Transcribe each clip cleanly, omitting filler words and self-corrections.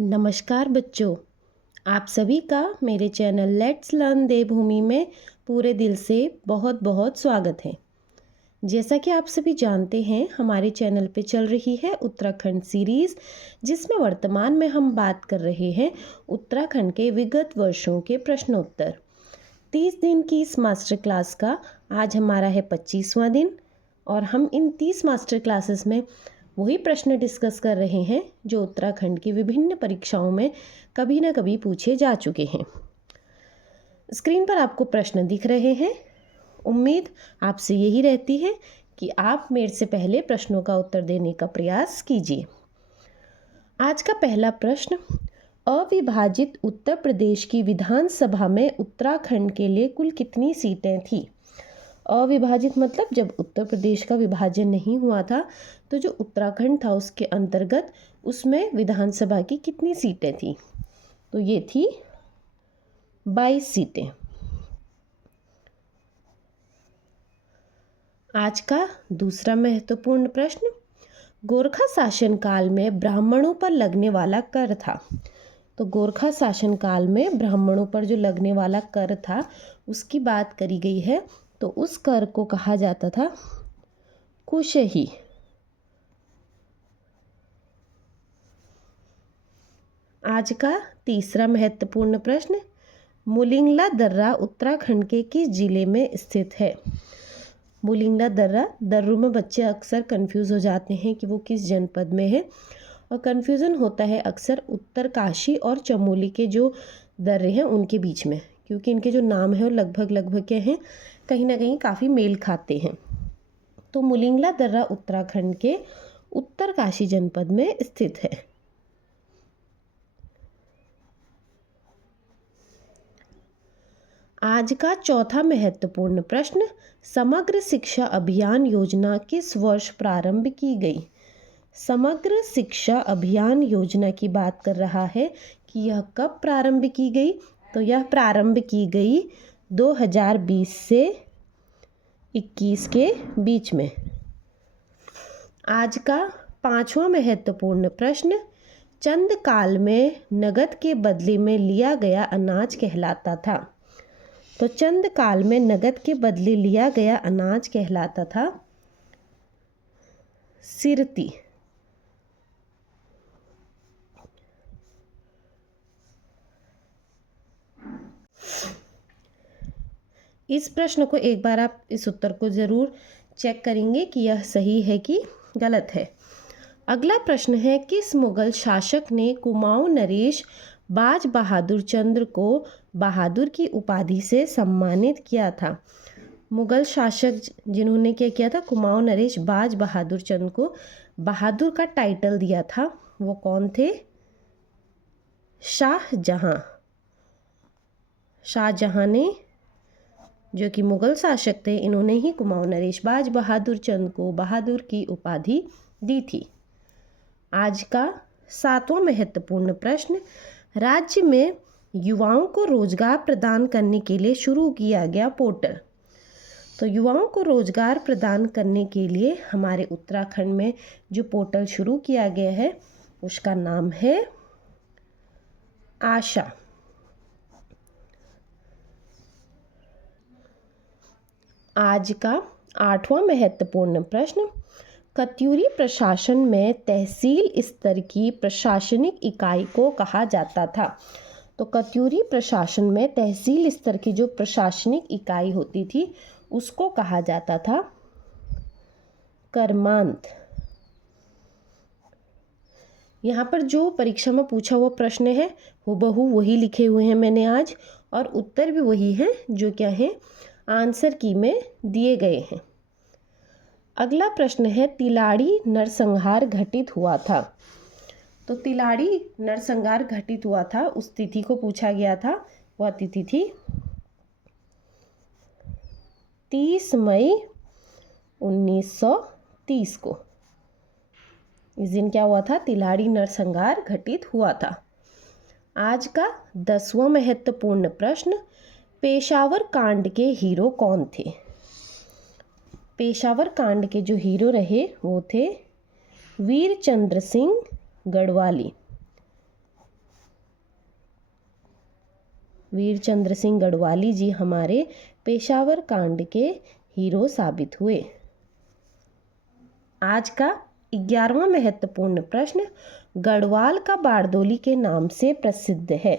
नमस्कार बच्चों, आप सभी का मेरे चैनल लेट्स लर्न देवभूमि में पूरे दिल से बहुत बहुत स्वागत है। जैसा कि आप सभी जानते हैं, हमारे चैनल पे चल रही है उत्तराखंड सीरीज़, जिसमें वर्तमान में हम बात कर रहे हैं उत्तराखंड के विगत वर्षों के प्रश्नोत्तर। 30 दिन की इस मास्टर क्लास का आज हमारा है 25वां दिन और हम इन 30 मास्टर क्लासेस में वही प्रश्न डिस्कस कर रहे हैं जो उत्तराखंड की विभिन्न परीक्षाओं में कभी ना कभी पूछे जा चुके हैं। स्क्रीन पर आपको प्रश्न दिख रहे हैं। उम्मीद आपसे यही रहती है कि आप मेरे से पहले प्रश्नों का उत्तर देने का प्रयास कीजिए। आज का पहला प्रश्न, अविभाजित उत्तर प्रदेश की विधानसभा में उत्तराखंड के लिए कुल कितनी सीटें थी? अविभाजित मतलब जब उत्तर प्रदेश का विभाजन नहीं हुआ था तो जो उत्तराखंड था उसके अंतर्गत उसमें विधानसभा की कितनी सीटें थी? तो ये थी 22 सीटें। आज का दूसरा महत्वपूर्ण प्रश्न, गोरखा शासनकाल में ब्राह्मणों पर लगने वाला कर था। तो गोरखा शासनकाल में ब्राह्मणों पर जो लगने वाला कर था उसकी बात करी गई है। तो उस कर को कहा जाता था कुशही। आज का तीसरा महत्वपूर्ण प्रश्न, मुलिंगला दर्रा उत्तराखंड के किस जिले में स्थित है? मुलिंगला दर्रा, दर्रों में बच्चे अक्सर कंफ्यूज हो जाते हैं कि वो किस जनपद में है, और कंफ्यूजन होता है अक्सर उत्तरकाशी और चमोली के जो दर्रे हैं उनके बीच में, क्योंकि इनके जो नाम है वो लगभग क्या हैं, कहीं ना कहीं काफ़ी मेल खाते हैं। तो मुलिंगला दर्रा उत्तराखंड के उत्तरकाशी जनपद में स्थित है। आज का चौथा महत्वपूर्ण प्रश्न, समग्र शिक्षा अभियान योजना किस वर्ष प्रारंभ की गई? समग्र शिक्षा अभियान योजना की बात कर रहा है कि यह कब प्रारंभ की गई? तो यह प्रारंभ की गई 2020 से 21 के बीच में। आज का पांचवा महत्वपूर्ण प्रश्न, चंद काल में नगद के बदले में लिया गया अनाज कहलाता था। तो चंद काल में नगद के बदले लिया गया अनाज कहलाता था सिरती। इस प्रश्न को एक बार आप इस उत्तर को ज़रूर चेक करेंगे कि यह सही है कि गलत है। अगला प्रश्न है, किस मुगल शासक ने कुमाऊं नरेश बाज बहादुर चंद्र को बहादुर की उपाधि से सम्मानित किया था? मुगल शासक जिन्होंने क्या किया था, कुमाऊं नरेश बाज बहादुर चंद्र को बहादुर का टाइटल दिया था, वो कौन थे? शाहजहां। शाहजहां ने, जो कि मुगल शासक थे, इन्होंने ही कुमाऊं नरेश बाज बहादुर चंद्र को बहादुर की उपाधि दी थी। आज का सातवां महत्वपूर्ण प्रश्न, राज्य में युवाओं को रोजगार प्रदान करने के लिए शुरू किया गया पोर्टल। तो युवाओं को रोजगार प्रदान करने के लिए हमारे उत्तराखंड में जो पोर्टल शुरू किया गया है उसका नाम है आशा। आज का आठवां महत्वपूर्ण प्रश्न, कत्यूरी प्रशासन में तहसील स्तर की प्रशासनिक इकाई को कहा जाता था। तो कत्यूरी प्रशासन में तहसील स्तर की जो प्रशासनिक इकाई होती थी उसको कहा जाता था कर्मांत। यहाँ पर जो परीक्षा में पूछा हुआ प्रश्न है हूबहू वही लिखे हुए हैं मैंने आज, और उत्तर भी वही हैं जो क्या है आंसर की में दिए गए हैं। अगला प्रश्न है, तिलाड़ी नरसंहार घटित हुआ था। तो तिलाड़ी नरसंहार घटित हुआ था, उस तिथि को पूछा गया था। वह तिथि थी 30 मई 1930 को। इस दिन क्या हुआ था? तिलाड़ी नरसंहार घटित हुआ था। आज का 10वां महत्वपूर्ण प्रश्न, पेशावर कांड के हीरो कौन थे? पेशावर कांड के जो हीरो रहे वो थे वीर चंद्र सिंह गढ़वाली। वीर चंद्र सिंह गढ़वाली जी हमारे पेशावर कांड के हीरो साबित हुए। आज का 11वां महत्वपूर्ण प्रश्न, गढ़वाल का बारदोली के नाम से प्रसिद्ध है।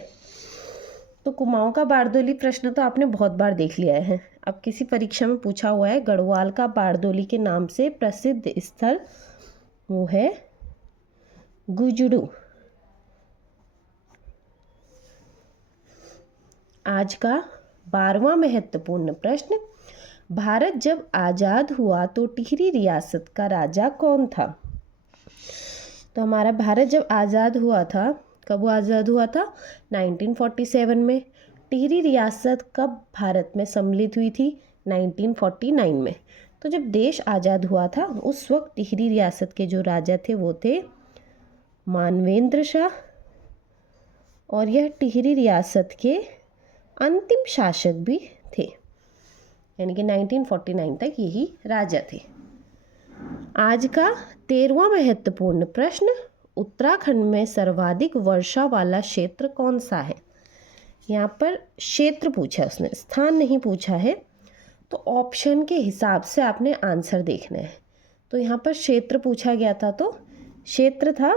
तो कुमाऊं का बारदोली प्रश्न तो आपने बहुत बार देख लिया है। अब किसी परीक्षा में पूछा हुआ है गढ़वाल का बारदोली के नाम से प्रसिद्ध स्थल, वो है गुजड़ू। आज का 12वां महत्वपूर्ण प्रश्न, भारत जब आज़ाद हुआ तो टिहरी रियासत का राजा कौन था। तो हमारा भारत जब आज़ाद हुआ था, कब आज़ाद हुआ था, 1947 में। टिहरी रियासत कब भारत में सम्मिलित हुई थी, 1949 में। तो जब देश आज़ाद हुआ था उस वक्त टिहरी रियासत के जो राजा थे वो थे मानवेंद्र शाह, और यह टिहरी रियासत के अंतिम शासक भी थे, यानी कि 1949 तक यही राजा थे। आज का 13वां महत्वपूर्ण प्रश्न, उत्तराखंड में सर्वाधिक वर्षा वाला क्षेत्र कौन सा है। यहाँ पर क्षेत्र पूछा उसने, स्थान नहीं पूछा है, तो ऑप्शन के हिसाब से आपने आंसर देखना है। तो यहाँ पर क्षेत्र पूछा गया था, तो क्षेत्र था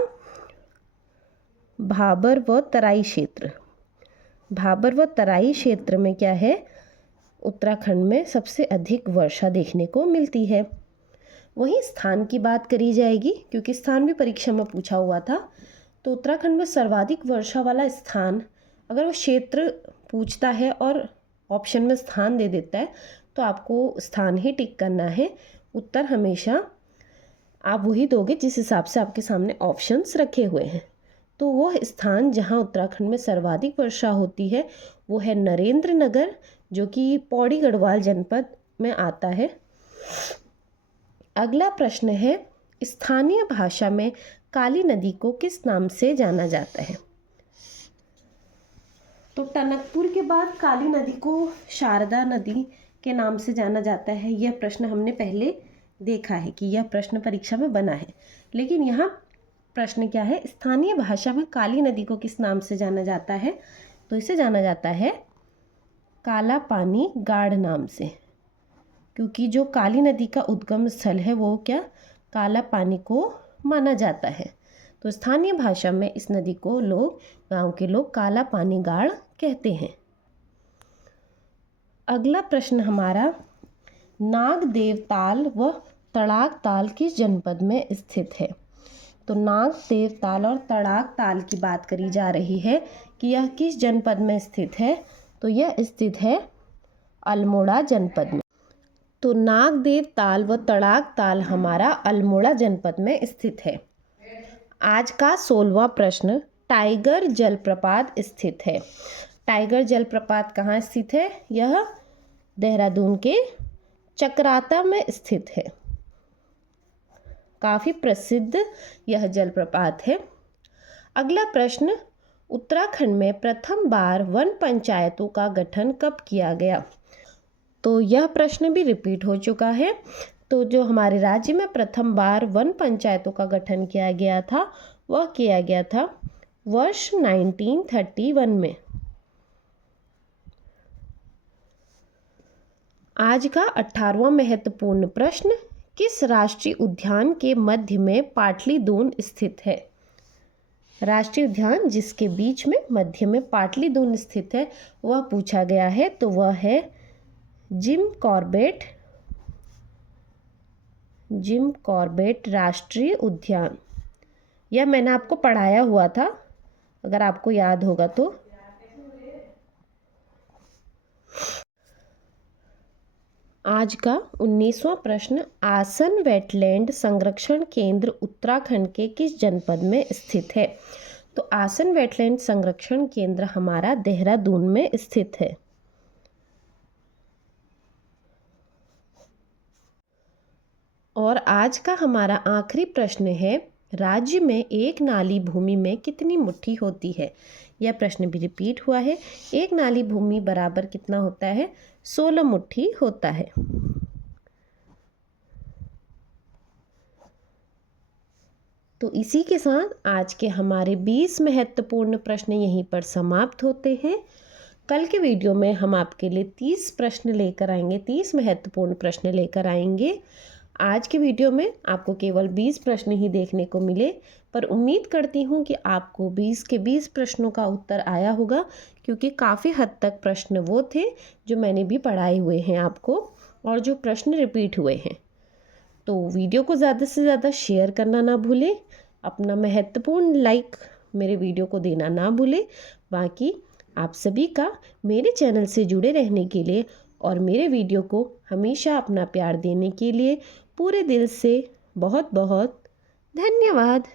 भाबर व तराई क्षेत्र। भाबर व तराई क्षेत्र में क्या है, उत्तराखंड में सबसे अधिक वर्षा देखने को मिलती है। वहीं स्थान की बात करी जाएगी, क्योंकि स्थान भी परीक्षा में पूछा हुआ था। तो उत्तराखंड में सर्वाधिक वर्षा वाला स्थान, अगर वो क्षेत्र पूछता है और ऑप्शन में स्थान दे देता है तो आपको स्थान ही टिक करना है। उत्तर हमेशा आप वही दोगे जिस हिसाब से आपके सामने ऑप्शंस रखे हुए हैं। तो वो स्थान जहाँ उत्तराखंड में सर्वाधिक वर्षा होती है वो है नरेंद्र नगर, जो कि पौड़ी गढ़वाल जनपद में आता है। अगला प्रश्न है, स्थानीय भाषा में काली नदी को किस नाम से जाना जाता है। तो टनकपुर के बाद काली नदी को शारदा नदी के नाम से जाना जाता है। यह प्रश्न हमने पहले देखा है कि यह प्रश्न परीक्षा में बना है, लेकिन यहाँ प्रश्न क्या है, स्थानीय भाषा में काली नदी को किस नाम से जाना जाता है। तो इसे जाना जाता है काला पानी गाढ़ नाम से, क्योंकि जो काली नदी का उद्गम स्थल है वो क्या, काला पानी को माना जाता है। तो स्थानीय भाषा में इस नदी को लोग, गांव के लोग, काला पानी गाढ़ कहते हैं। अगला प्रश्न हमारा, नागदेव ताल व तड़ाक ताल किस जनपद में स्थित है। तो नागदेव ताल और तड़ाक ताल की बात करी जा रही है कि यह किस जनपद में स्थित है। तो यह स्थित है अल्मोड़ा जनपद में। तो नागदेव ताल व तड़ाक ताल हमारा अल्मोड़ा जनपद में स्थित है। आज का 16वां प्रश्न, टाइगर जलप्रपात स्थित है। टाइगर जलप्रपात कहाँ स्थित है, यह देहरादून के चक्राता में स्थित है। काफ़ी प्रसिद्ध यह जलप्रपात है। अगला प्रश्न, उत्तराखंड में प्रथम बार वन पंचायतों का गठन कब किया गया। तो यह प्रश्न भी रिपीट हो चुका है। तो जो हमारे राज्य में प्रथम बार वन पंचायतों का गठन किया गया था वह किया गया था वर्ष 1931 में। आज का 18वां महत्वपूर्ण प्रश्न, किस राष्ट्रीय उद्यान के मध्य में पाटलीदून स्थित है। राष्ट्रीय उद्यान जिसके बीच में मध्य में पाटलीदून स्थित है वह पूछा गया है। तो वह है जिम कॉर्बेट राष्ट्रीय उद्यान। यह मैंने आपको पढ़ाया हुआ था, अगर आपको याद होगा तो। आज का 19वां प्रश्न, आसन वेटलैंड संरक्षण केंद्र उत्तराखंड के किस जनपद में स्थित है। तो आसन वेटलैंड संरक्षण केंद्र हमारा देहरादून में स्थित है। और आज का हमारा आखिरी प्रश्न है, राज्य में एक नाली भूमि में कितनी मुट्ठी होती है। यह प्रश्न भी रिपीट हुआ है। एक नाली भूमि बराबर कितना होता है, 16 मुट्ठी होता है। तो इसी के साथ आज के हमारे 20 महत्वपूर्ण प्रश्न यहीं पर समाप्त होते हैं। कल के वीडियो में हम आपके लिए 30 प्रश्न लेकर आएंगे, 30 महत्वपूर्ण प्रश्न लेकर आएंगे। आज के वीडियो में आपको केवल 20 प्रश्न ही देखने को मिले, पर उम्मीद करती हूँ कि आपको 20 के 20 प्रश्नों का उत्तर आया होगा, क्योंकि काफ़ी हद तक प्रश्न वो थे जो मैंने भी पढ़ाए हुए हैं आपको और जो प्रश्न रिपीट हुए हैं। तो वीडियो को ज़्यादा से ज़्यादा शेयर करना ना भूलें, अपना महत्वपूर्ण लाइक मेरे वीडियो को देना ना भूलें। बाकी आप सभी का मेरे चैनल से जुड़े रहने के लिए और मेरे वीडियो को हमेशा अपना प्यार देने के लिए पूरे दिल से बहुत बहुत धन्यवाद।